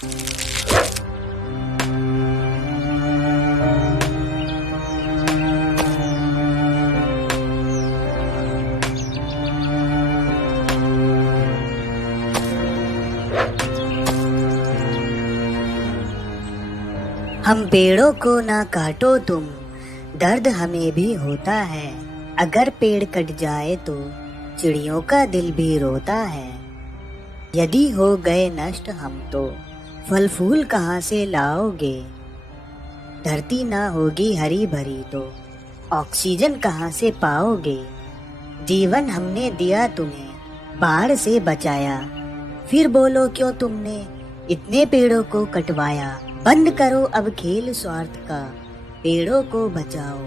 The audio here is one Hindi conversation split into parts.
हम पेड़ों को ना काटो तुम, दर्द हमें भी होता है। अगर पेड़ कट जाए तो चिड़ियों का दिल भी रोता है। यदि हो गए नष्ट हम तो फल फूल कहाँ से लाओगे। धरती ना होगी हरी भरी तो ऑक्सीजन कहाँ से पाओगे। जीवन हमने दिया तुम्हें, बाढ़ से बचाया, फिर बोलो क्यों तुमने इतने पेड़ों को कटवाया। बंद करो अब खेल स्वार्थ का, पेड़ों को बचाओ।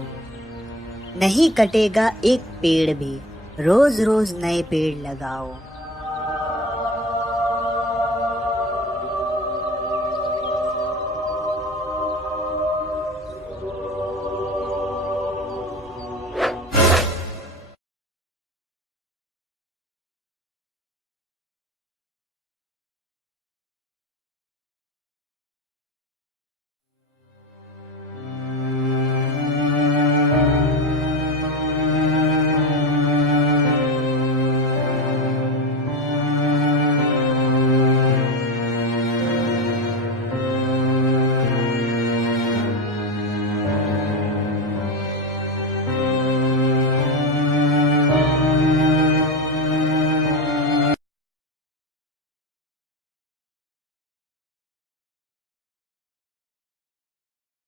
नहीं कटेगा एक पेड़ भी, रोज रोज नए पेड़ लगाओ।